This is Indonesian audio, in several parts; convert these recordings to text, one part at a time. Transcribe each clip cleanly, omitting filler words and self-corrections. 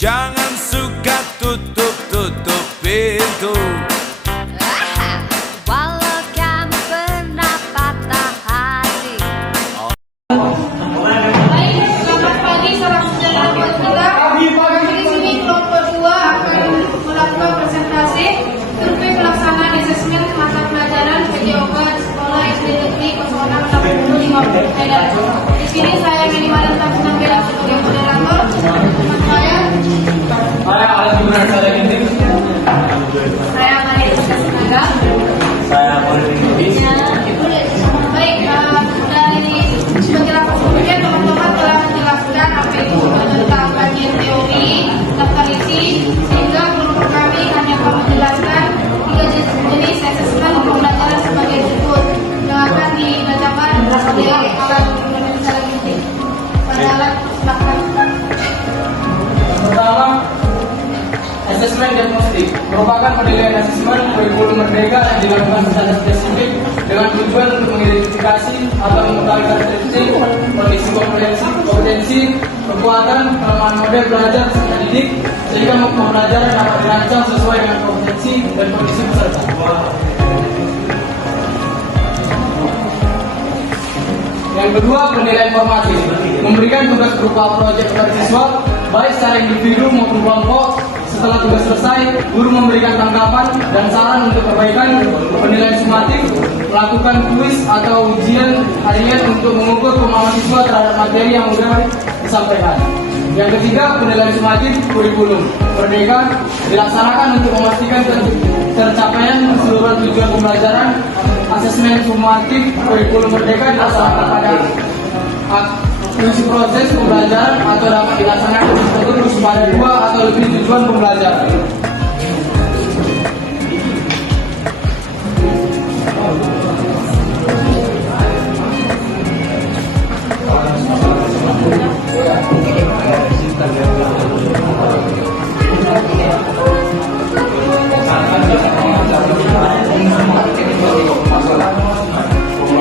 Jangan suka tutup-tutup pintu. Walau kamu pernah patah hati. Baik, selamat pagi, salam sejahtera buat kita. Di sini kelompok 2 akan melakukan presentasi survei pelaksanaan asesmen mata pelajaran PJOK di sekolah SD Negeri 066050 Medan. Di sini saya Meni Madan Tampila sebagai moderator. Teman saya Alat hiburan saya Ginting. saya Maria Sinaga. Saya Polri Lubis. Baik, dari penjelasan sebelumnya teman-teman telah menjelaskan apa itu tentang bagian teori, daftar isi, sehingga guru kami hanya akan menjelaskan 3 jenis asesmen pembelajaran sebagai berikut yang akan dibacakan oleh alat Indonesia Ginting. Pada alat silakan. Pertama, asesmen diagnostik merupakan penilaian asesmen kurikulum merdeka yang dilakukan secara spesifik dengan tujuan untuk mengidentifikasi atau mengetahui karakteristik, kondisi kompetensi, kekuatan, kelemahan model belajar serta didik sehingga pembelajaran dapat dirancang sesuai dengan kompetensi dan kondisi peserta. Yang kedua, penilaian formatif memberikan tugas berupa proyek kepada siswa baik secara individu maupun kelompok. Setelah tugas selesai, guru memberikan tanggapan dan saran untuk perbaikan. Penilaian sumatif melakukan kuis atau ujian harian untuk mengukur pemahaman siswa terhadap materi yang sudah disampaikan. Yang ketiga, penilaian sumatif kurikulum merdeka dilaksanakan untuk memastikan tercapaian keseluruhan tujuan pembelajaran. Asesmen sumatif kurikulum merdeka dilaksanakan pada fungsi proses pembelajaran atau dapat dilaksanakan terus pada 2 atau lebih tujuan pembelajaran.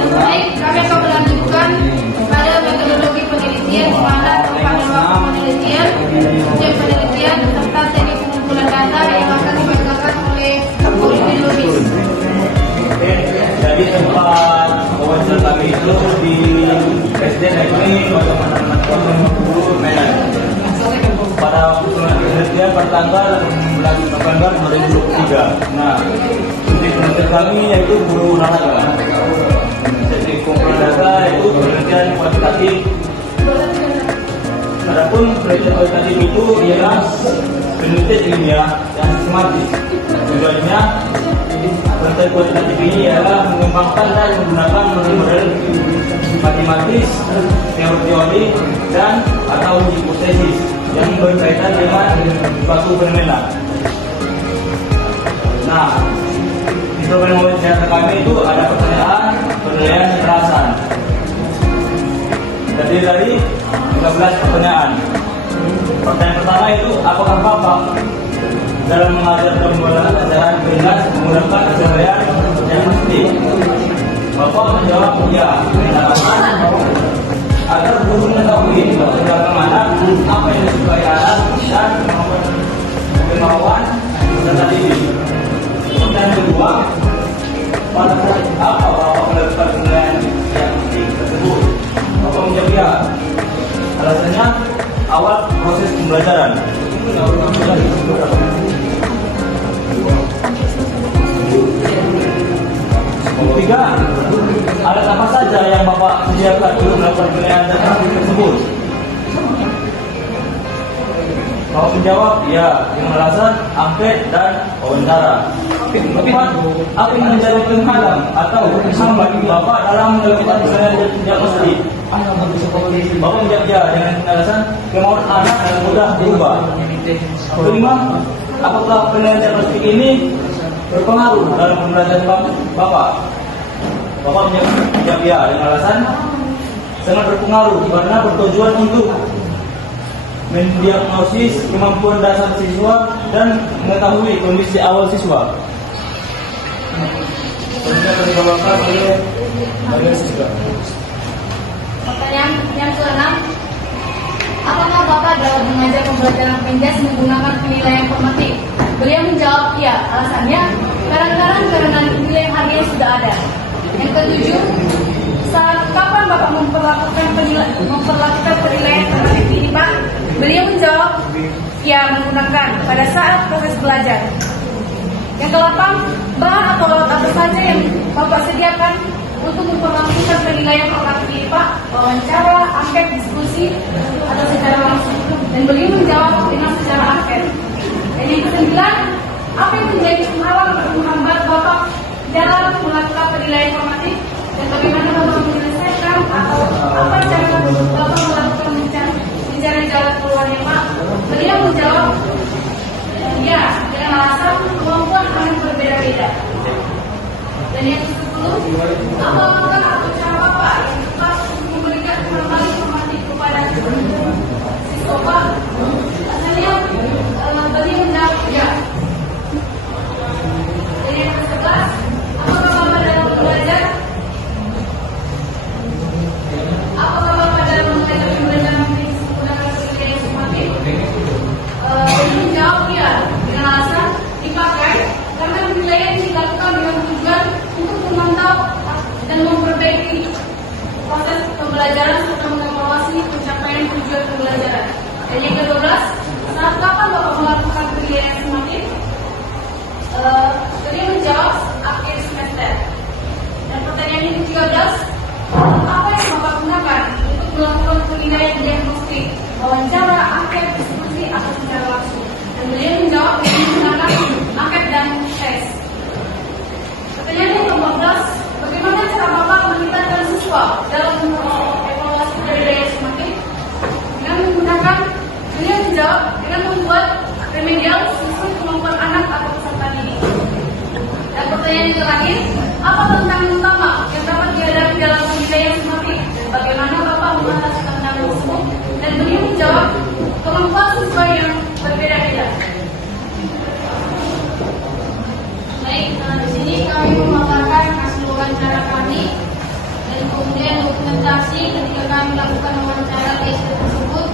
Baik, kami akan melanjutkan pada metodologi penelitian di mana pada waktu penelitian, ujian penelitian serta teknik pengumpulan data yang akan dipegang oleh Polri Lubis. Jadi tempat wawancara kami itu di SD Negeri 0660 Medan. Pada waktu penelitian pada tanggal 16 November 2023. Nah, titik penelitian kami yaitu guru olahraga. Jadi kumpulan data itu penelitian kuantitatif. Adapun penelitian kuantitatif itu ialah penelitian ilmiah yang sistematis. Tujuannya penelitian kuantitatif ini ialah mengembangkan dan menggunakan model-model matematis, teori dan atau hipotesis yang berkaitan dengan suatu fenomena. Nah, di program wawancara kami itu ada pertanyaan, penilaian, kekerasan. Terdiri dari 13 pertanyaan. Pertanyaan pertama itu, apakah Bapak dalam mengajarkan pembelajaran bebas menggunakan keseharian yang pasti? Bapak menjawab ya. Agar guru mengetahui bagaimana apa yang disukai anak dan kemauan serta didik. Pertanyaan kedua, pada saat apa Bapak melakukan penilaian yang tersebut? Bapak menjawab ya. Alasannya awal proses pembelajaran. Ketiga, alat apa saja yang Bapak sediakan untuk melakukan penilaian tersebut? Bapak menjawab, ya, dengan alasan angket dan wawancara. Keempat, apa yang menjadi penghalang atau hambat Bapak dalam melakukan penilaian diagnostik? Bapak menjawab, ya, dengan alasan kemauan anak yang mudah berubah. Kelima, apakah penilaian diagnostik ini berpengaruh dalam pembelajaran Bapak? Bapak menjawab ya dengan alasan sangat berpengaruh karena bertujuan untuk mendiagnosis kemampuan dasar siswa dan mengetahui kondisi awal siswa. Selanjutnya dibawakan oleh bagian siswa. Pertanyaan yang ke-6, apakah Bapak dapat mengajar pembelajaran PENDES menggunakan penilaian formatif? Beliau menjawab, iya. Alasannya, kadang-kadang karena nilai harganya sudah ada. Yang ketujuh, saat kapan Bapak memperlakukan penilaian formatif ini, Pak? Beliau menjawab, ya menggunakan pada saat proses belajar. Yang ke-8, bahan atau alat apa saja yang Bapak sediakan untuk memperlakukan penilaian formatif ini, Pak? Wawancara, angket, diskusi, atau secara langsung? Dan beliau menjawab dengan secara angket. Dan yang ke-9, apa yang menjadi penghalang atau menghambat Bapak dalam melakukan penilaian formatif? Dan bagaimana Bapak menyelesaikan atau apa cara Bapak melakukan mencari jalan keluarnya, Pak? Beliau menjawab, ya, dengan alasan kemampuan kami berbeda-beda. Dan yang ke-10, apa langkah atau cara Bapak yang tepat untuk memberikan kembali formatif kepada siswa, Pak? Asalnya, beliau menjawab, ya. Dan yang ke-11, apakah Bapak dalam belajar? Apakah Bapak dalam belajar menggunakan penilaian formatif? Beliau menjawab, ya. Dengan alasan dipakai karena penilaian dilakukan dengan tujuan untuk memantau dan memperbaiki proses pembelajaran serta mengevaluasi pencapaian tujuan pembelajaran. Dan yang ke-12, saat kapan Bapak melakukan penilaian formatif? Beliau menjawab akhir semester. Dan pertanyaan yang ke-13, apa yang Bapak gunakan untuk melakukan penilaian diagnostik, wawancara, angket, diskusi, atau secara langsung? Dan beliau menjawab dengan menggunakan angket dan tes. Pertanyaan yang ke-14, bagaimana cara Bapak melibatkan siswa dalam evaluasi penilaian formatif? Dengan menggunakan, beliau menjawab dengan membuat remedial sesuai kemampuan anak atau peserta didik. Dan pertanyaan yang terakhir, apa tantangan utama yang dapat dihadapi dalam penilaian formatif? Dan bagaimana Bapak mengatasi tantangan tersebut? Dan beliau menjawab, kemampuan siswa yang berbeda-beda. Baik, di sini kami memaparkan hasil wawancara kami dan kemudian dokumentasi ketika kami melakukan wawancara di SD tersebut,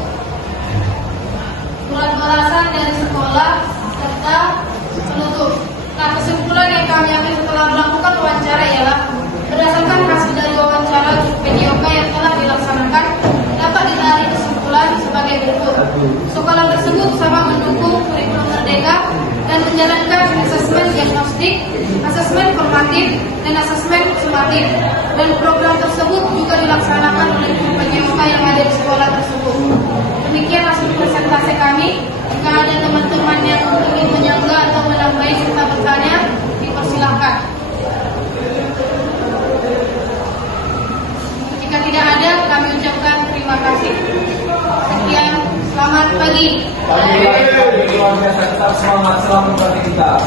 surat balasan dari sekolah serta penutup. Nah, kesimpulan yang kami ambil setelah melakukan wawancara ialah berdasarkan hasil dari wawancara PDOK yang telah dilaksanakan dapat ditarik kesimpulan sebagai berikut. Sekolah tersebut sama mendukung kurikulum merdeka dan menjalankan asesmen diagnostik, asesmen formatif, dan asesmen sumatif. Dan program tersebut juga dilaksanakan oleh PDOK yang ada di sekolah tersebut. Demikian hasil presentasi kami. Jika ada teman-teman yang ingin menyanggah atau menambahi serta bertanya, dipersilakan. Jika tidak ada, kami ucapkan terima kasih. Sekian, selamat pagi. Tetap semangat, selamat beraktivitas.